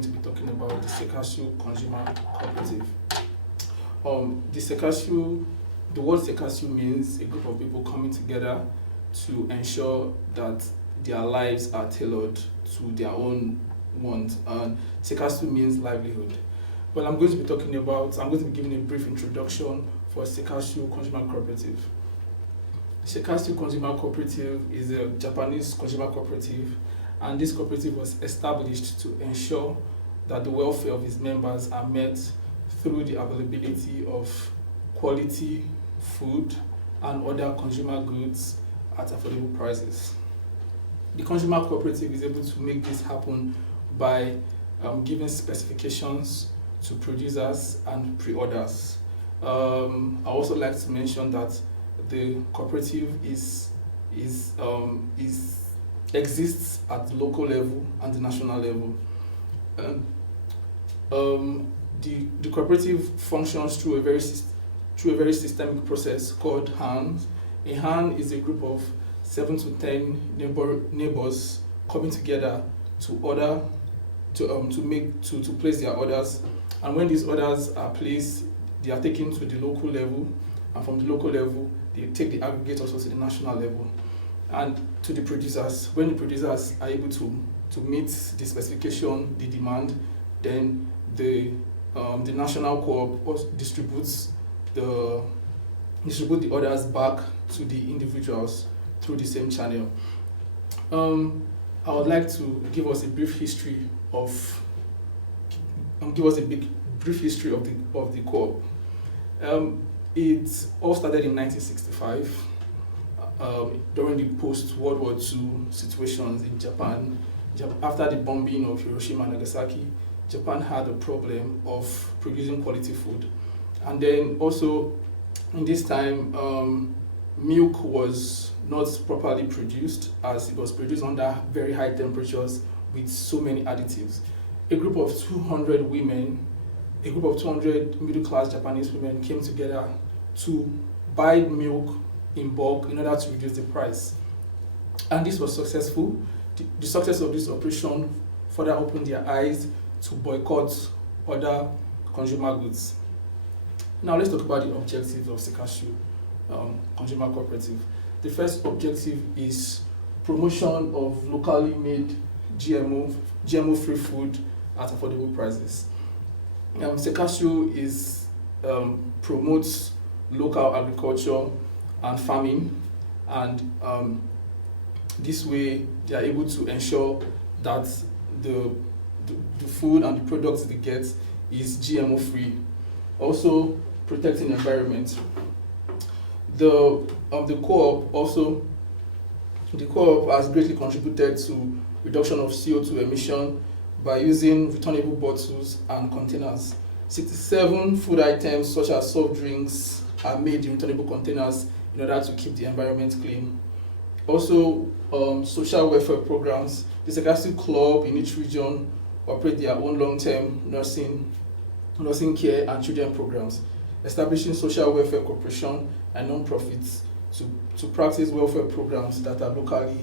To be talking about the Seikatsu Consumer Cooperative. The word Seikatsu means a group of people coming together to ensure that their lives are tailored to their own wants. And Seikatsu means livelihood. Well, I'm going to be giving a brief introduction for Seikatsu Consumer Cooperative. Seikatsu Consumer Cooperative is a Japanese consumer cooperative, and this cooperative was established to ensure that the welfare of its members are met through the availability of quality food and other consumer goods at affordable prices. The consumer cooperative is able to make this happen by giving specifications to producers and pre-orders. I also like to mention that the cooperative exists at the local level and the national level. The cooperative functions through a very systemic process called hands. A hand is a group of 7 to 10 neighbors coming together to place their orders, and when these orders are placed, they are taken to the local level, and from the local level they take the aggregate also to the national level and to the producers. When the producers are able to meet the specification, the demand, then the national co-op also distributes the orders back to the individuals through the same channel. I would like to give us a brief history of the co-op. It all started in 1965 during the post-World War II situations in Japan. After the bombing of Hiroshima and Nagasaki, Japan had a problem of producing quality food. And then also in this time, milk was not properly produced, as it was produced under very high temperatures with so many additives. A group of 200 middle-class Japanese women came together to buy milk in bulk in order to reduce the price. And this was successful. The success of this operation further opened their eyes to boycott other consumer goods. Now let's talk about the objectives of Seikatsu Consumer Cooperative. The first objective is promotion of locally made GMO-free food at affordable prices. Seikatsu promotes local agriculture and farming, and this way they are able to ensure that the food and the products they get is GMO-free. Also protecting the environment. The co-op has greatly contributed to reduction of CO2 emission by using returnable bottles and containers. 67 food items such as soft drinks are made in returnable containers in order to keep the environment clean. Also, social welfare programs. The Seikatsu Club in each region operate their own long-term nursing care and children programs, establishing social welfare corporation and non-profits to practice welfare programs that are locally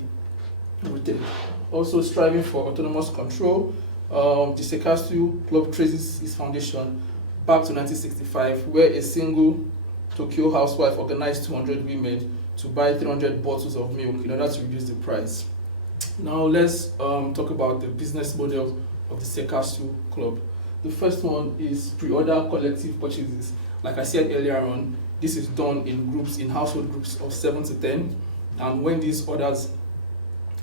rooted. Also striving for autonomous control. The Seikatsu Club traces its foundation back to 1965, where a single Tokyo housewife organized 200 women to buy 300 bottles of milk in order to reduce the price. Now let's talk about the business model of the Seikatsu Club. The first one is pre-order collective purchases. Like I said earlier on, this is done in household groups of 7 to 10, and when these orders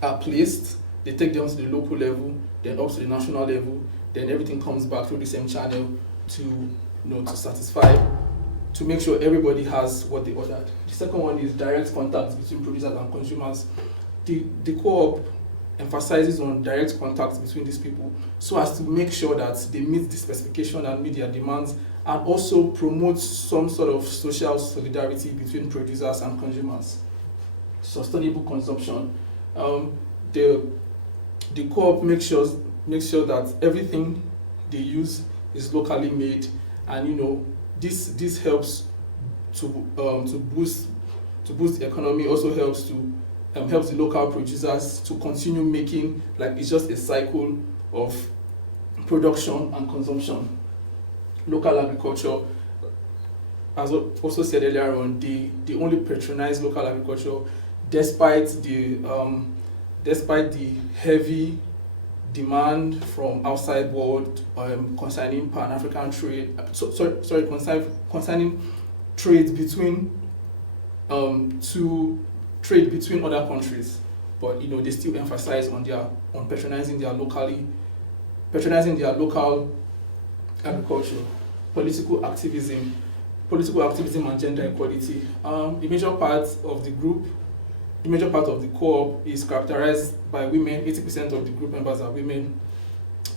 are placed, they take them to the local level, then up to the national level, then everything comes back through the same channel to satisfy, to make sure everybody has what they ordered. The second one is direct contact between producers and consumers. The co-op emphasizes on direct contact between these people so as to make sure that they meet the specification and meet their demands, and also promote some sort of social solidarity between producers and consumers. Sustainable consumption. The co-op makes sure that everything they use is locally made, and this helps to boost the economy. Also helps the local producers to continue making, like, it's just a cycle of production and consumption. Local agriculture, as also said earlier on, they only patronize local agriculture despite the heavy demand from outside world concerning Pan-African trade. Concerning trade between to trade between other countries, but they still emphasize on patronizing their local agriculture. Political activism and gender equality. The major part of the co-op is characterized by women. 80% of the group members are women,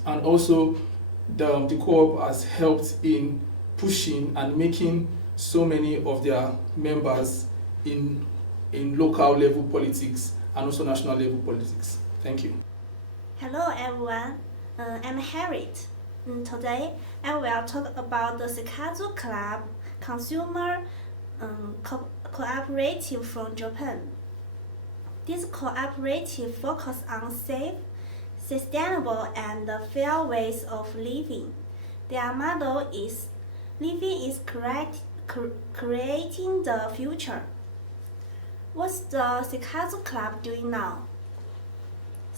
and also the co-op has helped in pushing and making so many of their members in local level politics and also national level politics. Thank you. Hello everyone, I'm Harriet. Today I will talk about the Seikatsu Club consumer cooperative from Japan. This cooperative focuses on safe, sustainable and fair ways of living. Their motto is "Living is creating the future." What's the Seikatsu Club doing now?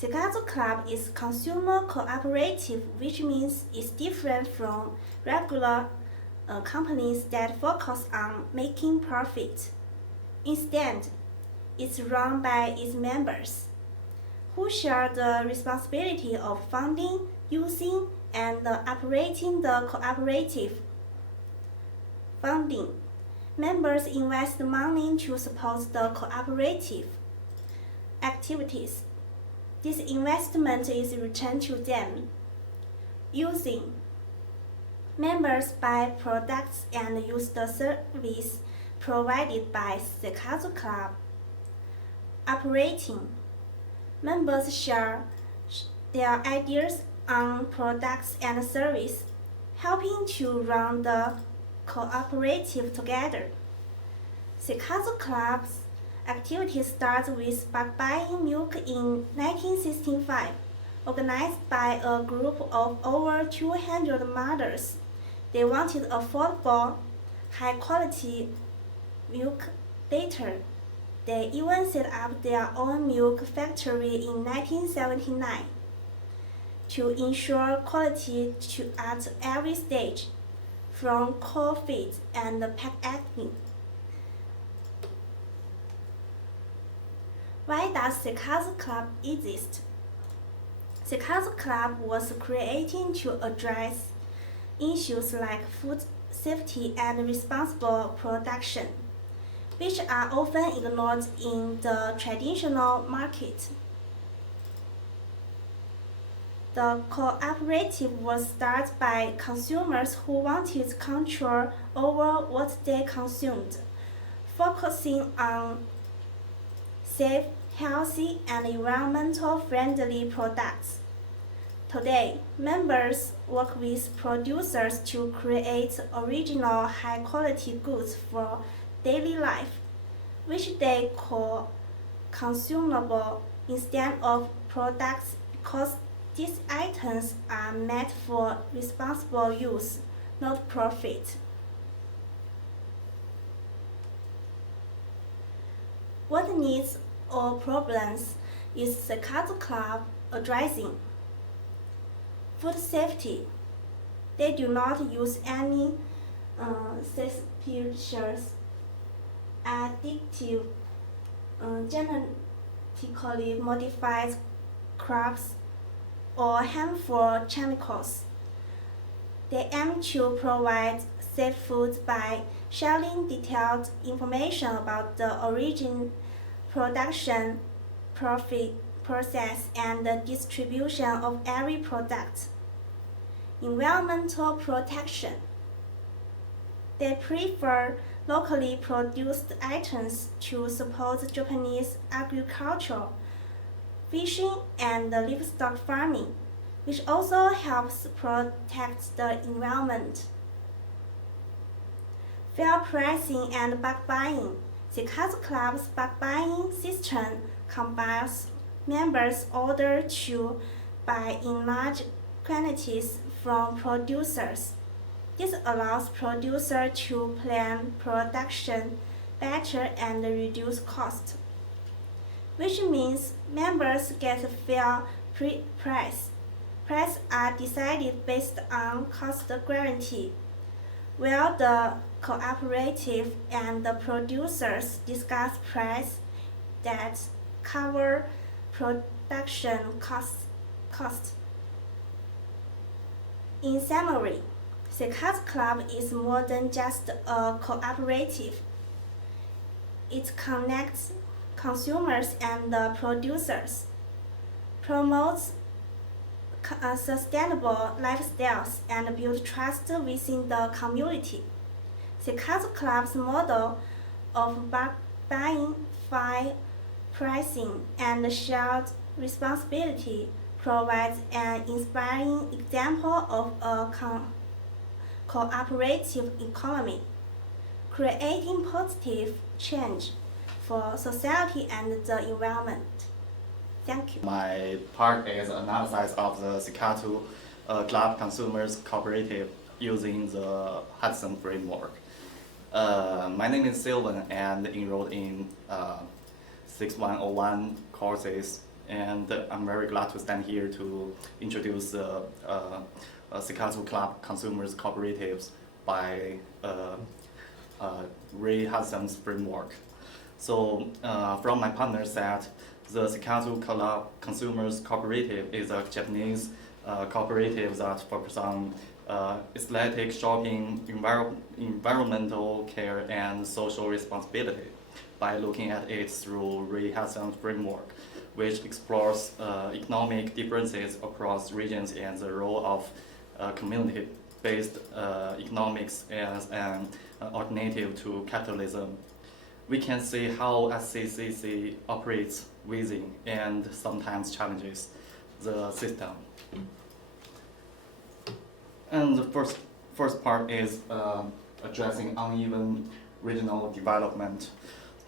Seikatsu Club is consumer cooperative, which means it's different from regular companies that focus on making profit. Instead, it's run by its members, who share the responsibility of funding, using, and operating the cooperative. Funding. Members invest money to support the cooperative activities. This investment is returned to them. Using. Members buy products and use the service provided by Seikatsu Club. Operating. Members share their ideas on products and service, helping to run the cooperative together. Seikatsu Club's activity started with bulk buying milk in 1965, organized by a group of over 200 mothers. They wanted affordable, high-quality milk. Later, they even set up their own milk factory in 1979 to ensure quality at every stage, from cold feed and packaging. Why does Seikatsu Club exist? Seikatsu Club was created to address issues like food safety and responsible production, which are often ignored in the traditional market. The cooperative was started by consumers who wanted control over what they consumed, focusing on safe, healthy, and environmental friendly products. Today, members work with producers to create original high-quality goods for daily life, which they call consumable instead of products, because these items are meant for responsible use, not profit. What needs or problems is Seikatsu Club addressing? Food safety. They do not use any suspicious, addictive, genetically modified crops or harmful chemicals. They aim to provide safe food by sharing detailed information about the origin, production, profit, process, and the distribution of every product. Environmental protection. They prefer locally produced items to support Japanese agriculture, fishing, and livestock farming, which also helps protect the environment. Fair pricing and bulk buying. Seikatsu Club's bulk buying system combines members' order to buy in large quantities from producers. This allows producers to plan production better and reduce costs, which means members get a fair price. Prices are decided based on cost guarantee, while the cooperative and the producers discuss price that cover production costs. In summary, Seikatsu Club is more than just a cooperative. It connects consumers and the producers, promotes sustainable lifestyles, and builds trust within the community. Seikatsu Club's model of buying, fair pricing, and shared responsibility provides an inspiring example of a cooperative economy, creating positive change for society and the environment. Thank you. My part is analysis of the Seikatsu Club Consumers Cooperative using the Hudson framework. My name is Sylvan and enrolled in 6101 courses, and I'm very glad to stand here to introduce the Seikatsu Club Consumers Cooperatives by Ray Hudson's framework. So from my partner side, the Seikatsu Club Consumers Cooperative is a Japanese cooperative that focuses on aesthetic shopping, environmental care, and social responsibility by looking at it through Ray Hudson's framework, which explores economic differences across regions and the role of community-based economics as an alternative to capitalism. We can see how SCCC operates within and sometimes challenges the system. And the first part is addressing uneven regional development.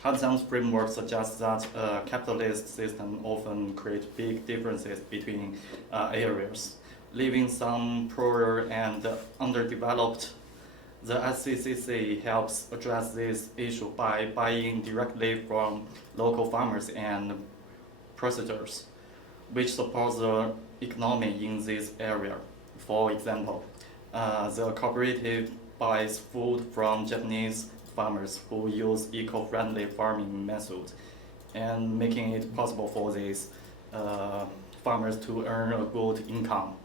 Hudson's framework suggests that a capitalist system often creates big differences between areas, leaving some poorer and underdeveloped. The SCCC helps address this issue by buying directly from local farmers and processors, which supports the economy in this area. For example, the cooperative buys food from Japanese farmers who use eco-friendly farming methods, and making it possible for these farmers to earn a good income.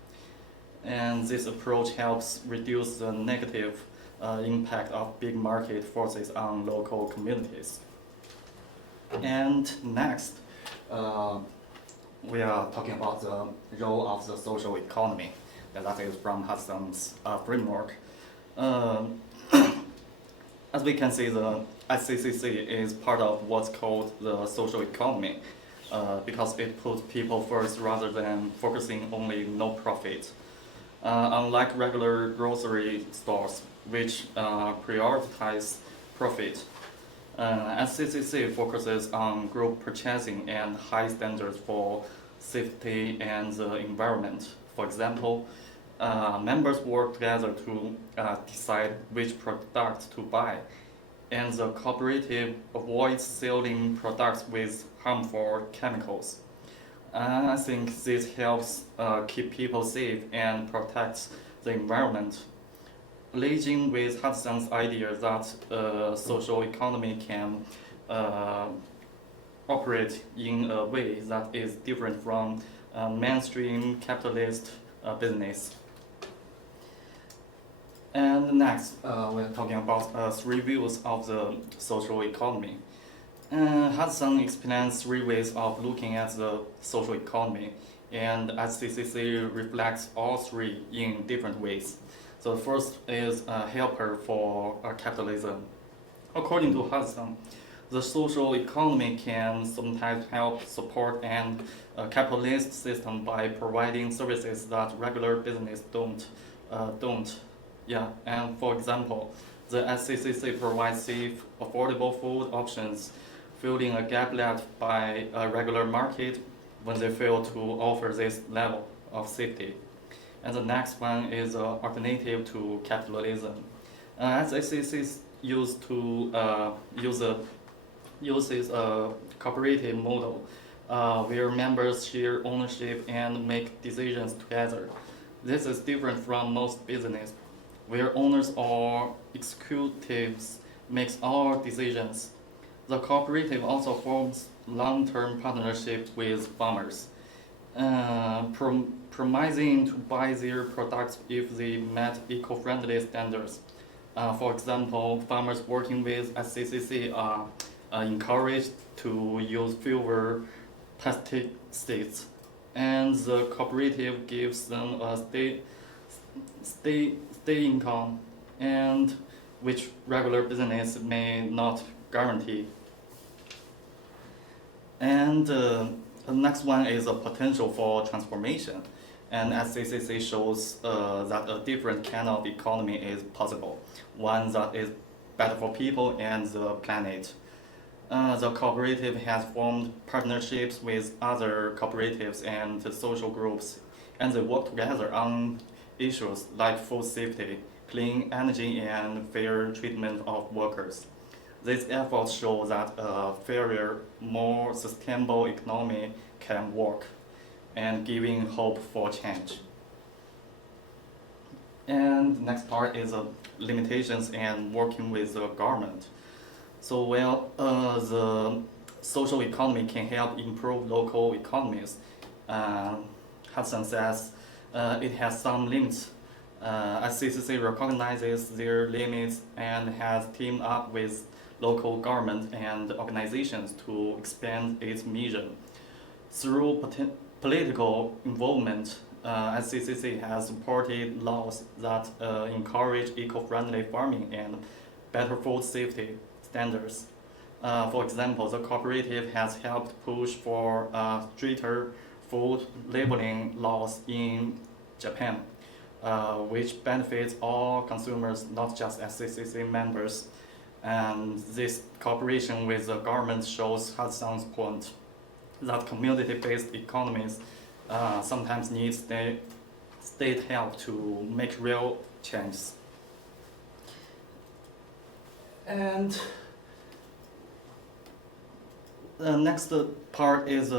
And this approach helps reduce the negative impact of big market forces on local communities. And next, we are talking about the role of the social economy. That is from Hudson's framework. As we can see, the SCCC is part of what's called the social economy because it puts people first rather than focusing only no profit. Unlike regular grocery stores, which prioritize profit, SCCC focuses on group purchasing and high standards for safety and the environment. For example, members work together to decide which product to buy, and the cooperative avoids selling products with harmful chemicals. I think this helps keep people safe and protects the environment, leading with Hudson's idea that social economy can operate in a way that is different from mainstream capitalist business. And next, we're talking about three views of the social economy. Hudson explains three ways of looking at the social economy, and SCCC reflects all three in different ways. So the first is a helper for capitalism. According to Hudson, the social economy can sometimes help support an capitalist system by providing services that regular business don't. And for example, the SCCC provides safe, affordable food options, filling a gap left by a regular market when they fail to offer this level of safety. And the next one is alternative to capitalism. SACC used to uses a cooperative model where members share ownership and make decisions together. This is different from most business, where owners or executives makes all decisions. The cooperative also forms long-term partnership with farmers, promising to buy their products if they met eco-friendly standards. For example, farmers working with SCCC are encouraged to use fewer pesticides, and the cooperative gives them a stay income, and which regular business may not guarantee. And the next one is a potential for transformation. And SCCC shows that a different kind of economy is possible, one that is better for people and the planet. The cooperative has formed partnerships with other cooperatives and social groups, and they work together on issues like food safety, clean energy, and fair treatment of workers. These efforts show that a fairer, more sustainable economy can work, and giving hope for change. And the next part is limitations and working with the government. So the social economy can help improve local economies. Hudson says it has some limits. SCCC recognizes their limits and has teamed up with local government and organizations to expand its mission. Through political involvement, SCCC has supported laws that encourage eco-friendly farming and better food safety standards. For example, the cooperative has helped push for stricter food labeling laws in Japan, which benefits all consumers, not just SCCC members. And this cooperation with the government shows Hudson's point that community-based economies sometimes need state help to make real changes. And the next part is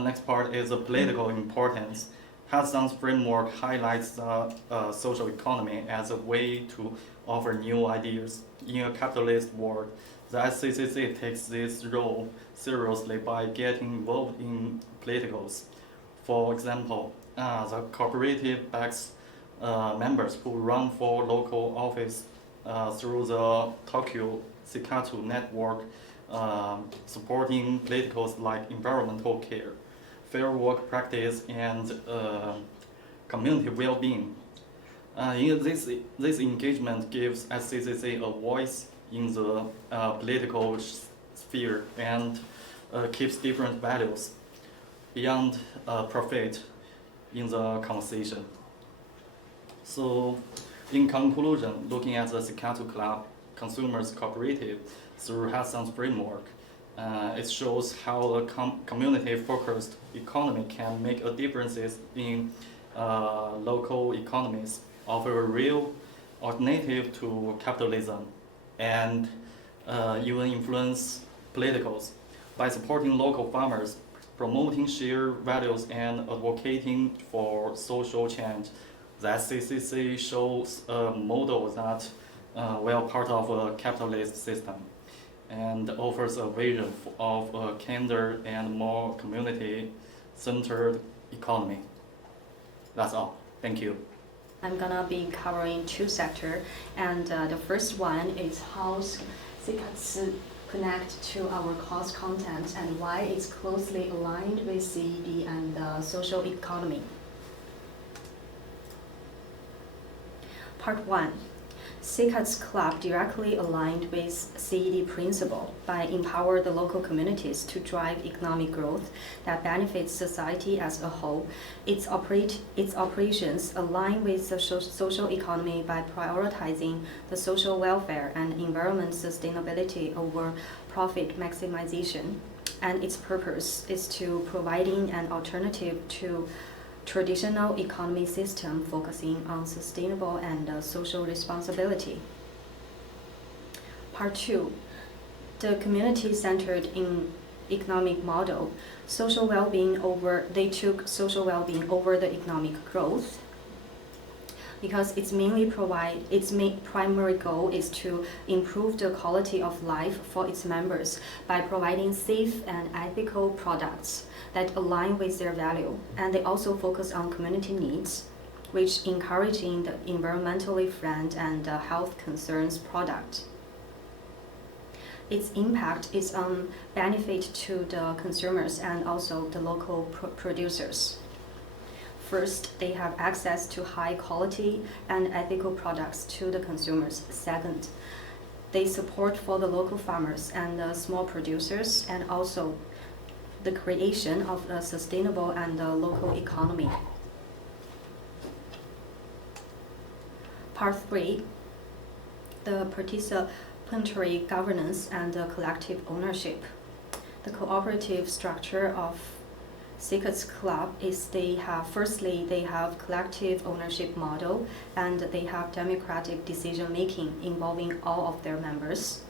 next part is the political importance. Hudson's framework highlights the social economy as a way to offer new ideas. In a capitalist world, the SCCC takes this role seriously by getting involved in politicals. For example, the cooperative backs members who run for local office through the Tokyo Seikatsu network, supporting politicals like environmental care, fair work practice, and community well-being. This engagement gives SCCC a voice in the political sphere and keeps different values beyond profit in the conversation. So, in conclusion, looking at the Seikatsu Club Consumers Cooperative through Hudson's framework, it shows how a community-focused economy can make a difference in local economies, offer a real alternative to capitalism, and even influence politicals. By supporting local farmers, promoting shared values, and advocating for social change, the SCCC shows a model that we are part of a capitalist system and offers a vision of a kinder and more community-centered economy. That's all. Thank you. I'm gonna be covering two sectors, and the first one is how Seikatsu connect to our course content and why it's closely aligned with CED and the social economy. Part 1. Seikatsu Club directly aligned with CED principle by empower the local communities to drive economic growth that benefits society as a whole. Its operations align with the social economy by prioritizing the social welfare and environment sustainability over profit maximization. and its purpose is to providing an alternative to traditional economy system focusing on sustainable and social responsibility. Part 2, the community-centered in economic model, they took social well-being over the economic growth because its primary goal is to improve the quality of life for its members by providing safe and ethical products that align with their value. And they also focus on community needs, which encouraging the environmentally friendly and health concerns product. Its impact is on benefit to the consumers and also the local producers. First, they have access to high quality and ethical products to the consumers. Second, they support for the local farmers and the small producers and also the creation of a sustainable and local economy. Part 3, the participatory governance and collective ownership. The cooperative structure of Seikatsu Club is they have collective ownership model and they have democratic decision making involving all of their members.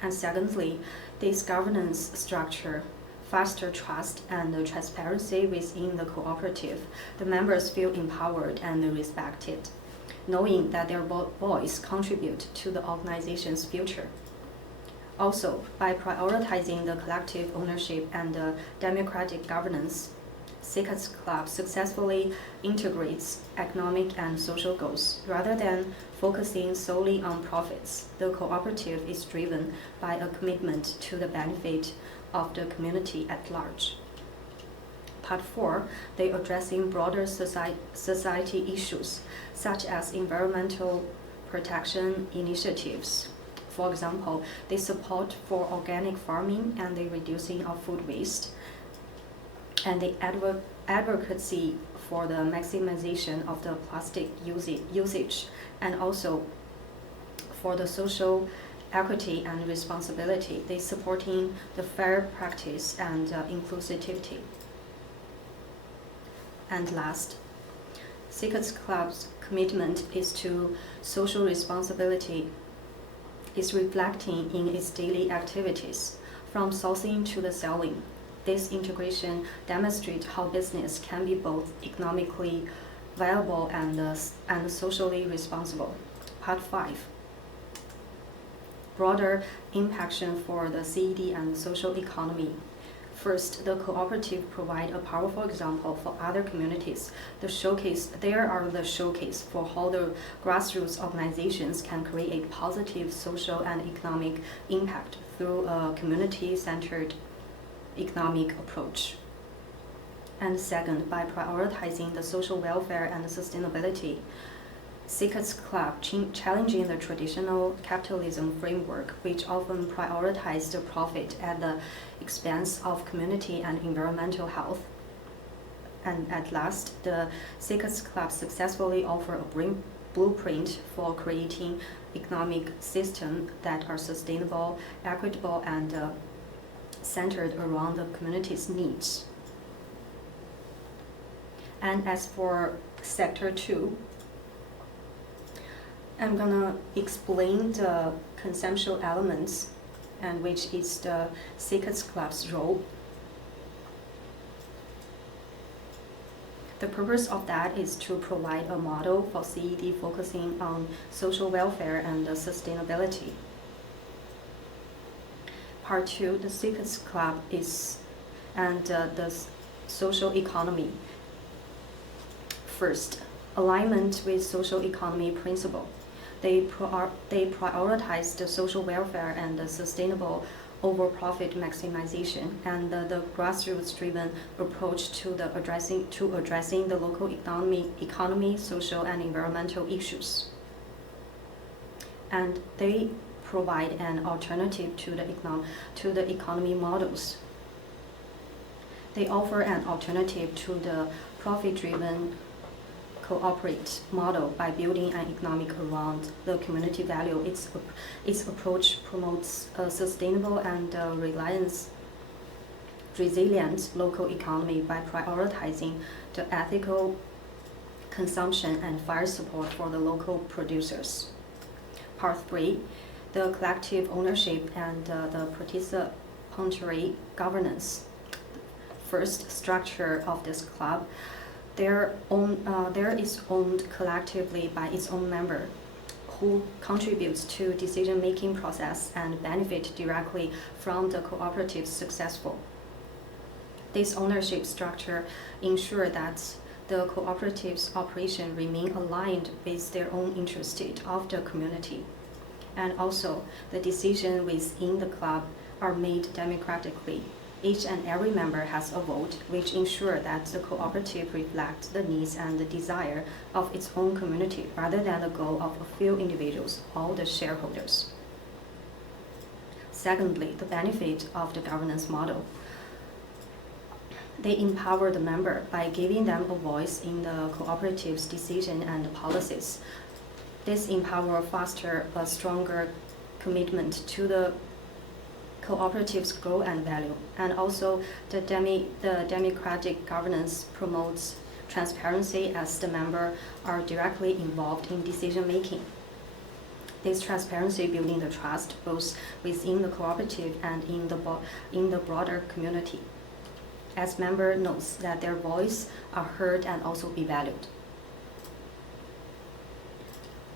And secondly, this governance structure foster trust and transparency within the cooperative. The members feel empowered and respected, knowing that their voice contribute to the organization's future. Also, by prioritizing the collective ownership and the democratic governance, Seikatsu Club successfully integrates economic and social goals. Rather than focusing solely on profits, the cooperative is driven by a commitment to the benefit of the community at large. Part 4, they addressing broader society issues, such as environmental protection initiatives. For example, they support for organic farming and the reducing of food waste, and they advocacy for the maximization of the plastic usage, and also for the social equity and responsibility. They supporting the fair practice and inclusivity. And last, Seikatsu Club's commitment is to social responsibility is reflecting in its daily activities, from sourcing to the selling. This integration demonstrates how business can be both economically viable and socially responsible. Part 5, broader impact for the CED and social economy. First, the cooperative provide a powerful example for other communities. There are the showcase for how the grassroots organizations can create positive social and economic impact through a community-centered economic approach. And second, by prioritizing the social welfare and sustainability, Seikatsu Club challenging the traditional capitalism framework, which often prioritizes the profit at the expense of community and environmental health. And at last, the Seikatsu Club successfully offer a blueprint for creating economic systems that are sustainable, equitable, and centered around the community's needs. And as for Sector 2, I'm gonna explain the conceptual elements, and which is the Seikatsu Club's role. The purpose of that is to provide a model for CED focusing on social welfare and sustainability. Part 2, the Seikatsu Club is and the social economy. First, alignment with social economy principle. They prioritize the social welfare and the sustainable over profit maximization, and the grassroots-driven approach to addressing the local economy, social and environmental issues. And they provide an alternative to the economy models. They offer an alternative to the profit-driven cooperate model by building an economic around the community value. Its approach promotes a sustainable and resilient local economy by prioritizing the ethical consumption and fire support for the local producers. Part 3, the collective ownership and the participatory governance. First, structure of this club. There is owned collectively by its own member, who contributes to decision-making process and benefit directly from the cooperative's successful. This ownership structure ensures that the cooperative's operation remain aligned with their own interest of the community. And also, the decisions within the club are made democratically. Each and every member has a vote, which ensures that the cooperative reflects the needs and the desire of its own community rather than the goal of a few individuals, all the shareholders. Secondly, the benefit of the governance model. They empower the member by giving them a voice in the cooperative's decision and policies. This empower foster a stronger commitment to the cooperative's growth and value, and also the democratic governance promotes transparency as the members are directly involved in decision making. This transparency building the trust both within the cooperative and in the broader community, as member knows that their voice are heard and also be valued.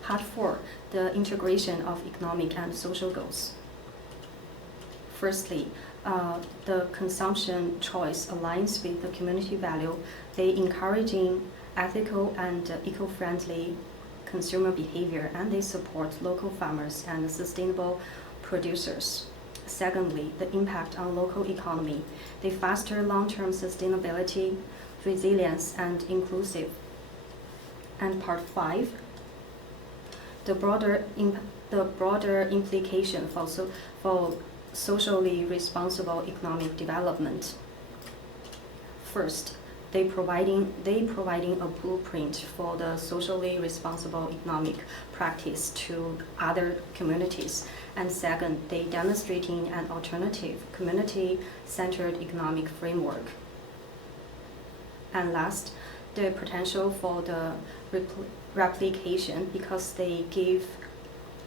Part 4, the integration of economic and social goals. Firstly, the consumption choice aligns with the community value. They encouraging ethical and eco-friendly consumer behavior, and they support local farmers and sustainable producers. Secondly, the impact on local economy. They foster long-term sustainability, resilience, and inclusive. And part 5, the broader implication for socially responsible economic development. First, they providing a blueprint for the socially responsible economic practice to other communities. And second, they demonstrating an alternative community-centered economic framework. And last, the potential for the replication, because they give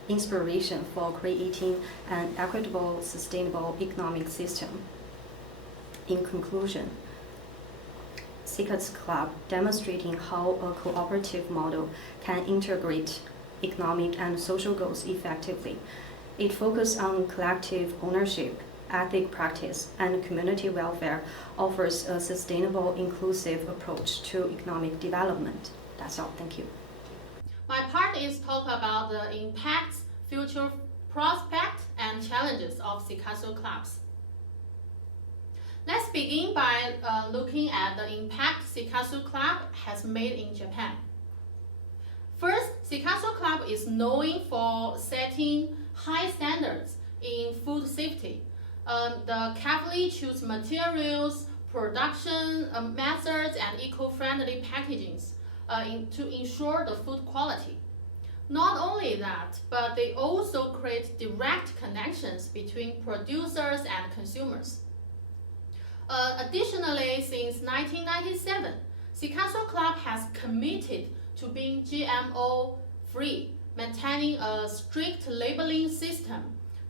inspiration for creating an equitable, sustainable economic system. In conclusion, Seikatsu Club demonstrating how a cooperative model can integrate economic and social goals effectively. It focuses on collective ownership, ethic practice, and community welfare, offers a sustainable, inclusive approach to economic development. That's all. Thank you. My part is talk about the impacts, future prospects, and challenges of Seikatsu clubs. Let's begin by looking at the impact Seikatsu club has made in Japan. First, Seikatsu club is known for setting high standards in food safety. The carefully choose materials, production methods, and eco-friendly packagings to ensure the food quality. Not only that, but they also create direct connections between producers and consumers. Additionally, since 1997, Seikatsu Club has committed to being GMO-free, maintaining a strict labeling system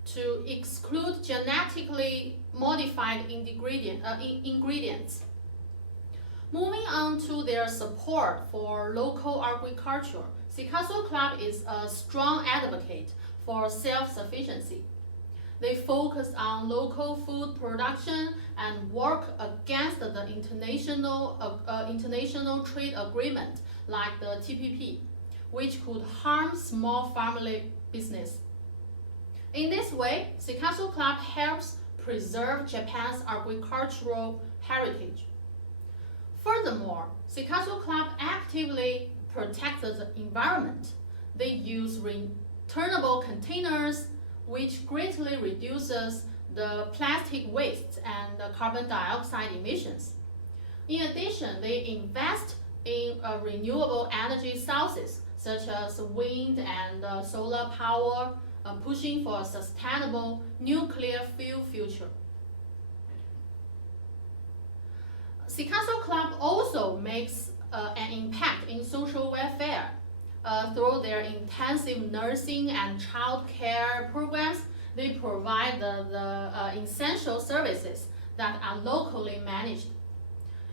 to exclude genetically modified ingredients. Moving on to their support for local agriculture, Seikatsu Club is a strong advocate for self-sufficiency. They focus on local food production and work against the international trade agreement like the TPP, which could harm small family business. In this way, Seikatsu Club helps preserve Japan's agricultural heritage. Furthermore, Seikatsu Club actively protects the environment. They use returnable containers, which greatly reduces the plastic waste and the carbon dioxide emissions. In addition, they invest in renewable energy sources such as wind and solar power, pushing for a sustainable nuclear fuel future. Seikatsu Club also makes an impact in social welfare. Through their intensive nursing and child care programs, they provide the essential services that are locally managed.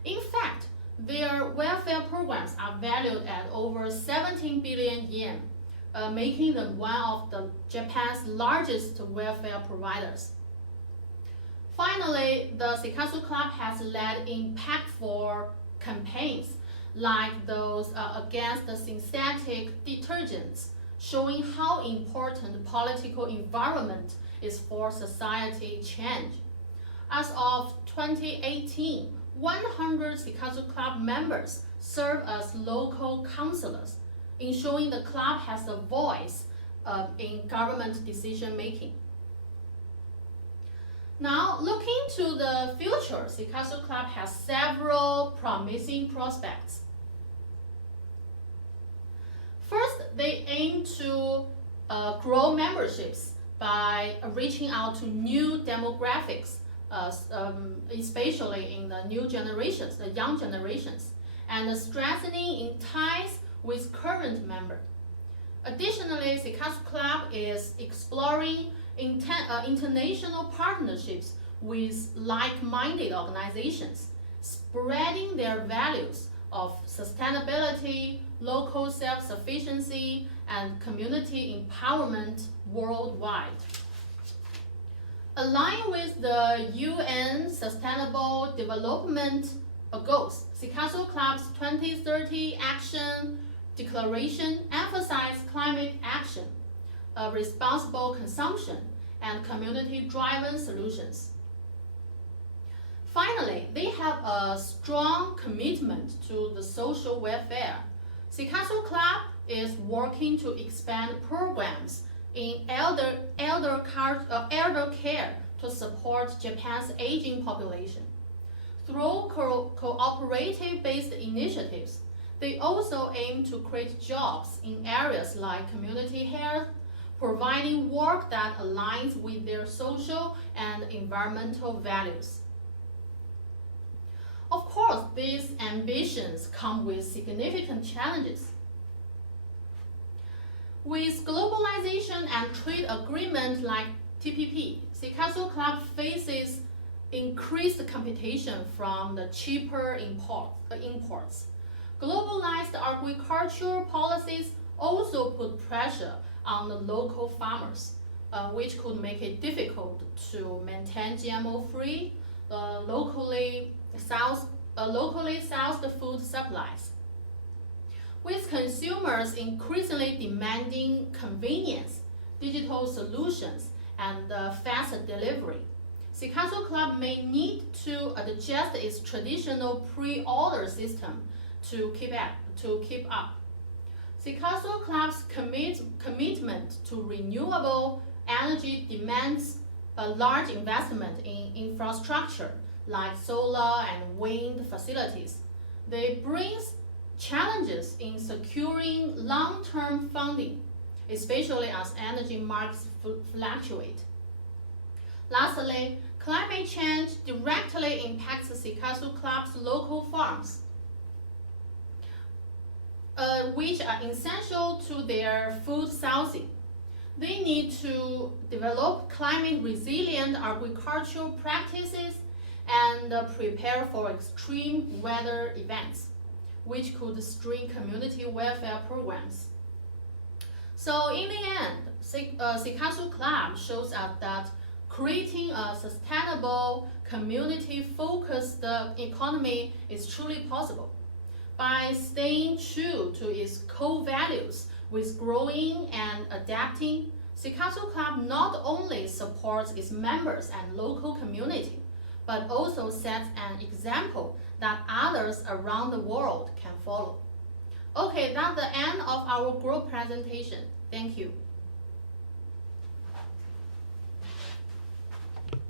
In fact, their welfare programs are valued at over 17 billion yen, making them one of Japan's largest welfare providers. Finally, the Seikatsu Club has led impactful campaigns like those against the synthetic detergents, showing how important political environment is for society change. As of 2018, 100 Seikatsu Club members serve as local councillors, ensuring the club has a voice in government decision making. Now, looking to the future, Seikatsu Club has several promising prospects. First, they aim to grow memberships by reaching out to new demographics, especially in the new generations, the young generations, and strengthening in ties with current members. Additionally, Seikatsu Club is exploring international partnerships with like-minded organizations, spreading their values of sustainability, local self-sufficiency, and community empowerment worldwide. Aligned with the UN Sustainable Development Goals, Seikatsu Club's 2030 Action Declaration emphasizes climate action, responsible consumption, and community-driven solutions. Finally, they have a strong commitment to the social welfare. Seikatsu Club is working to expand programs in elder care to support Japan's aging population. Through cooperative-based initiatives, they also aim to create jobs in areas like community health, providing work that aligns with their social and environmental values. Of course, these ambitions come with significant challenges. With globalization and trade agreements like TPP, Seikatsu Club faces increased competition from the cheaper imports. Globalized agricultural policies also put pressure on the local farmers, which could make it difficult to maintain GMO-free, locally sourced food supplies. With consumers increasingly demanding convenience, digital solutions, and fast delivery, Seikatsu Club may need to adjust its traditional pre-order system to keep up. Seikatsu Club's commitment to renewable energy demands a large investment in infrastructure like solar and wind facilities. They bring challenges in securing long-term funding, especially as energy markets fluctuate. Lastly, climate change directly impacts Seikatsu Club's local farms, which are essential to their food sourcing. They need to develop climate-resilient agricultural practices and prepare for extreme weather events, which could strain community welfare programs. So in the end, Seikatsu Club shows us that creating a sustainable, community-focused economy is truly possible. By staying true to its core values with growing and adapting, Seikatsu Club not only supports its members and local community, but also sets an example that others around the world can follow. Okay, that's the end of our group presentation. Thank you.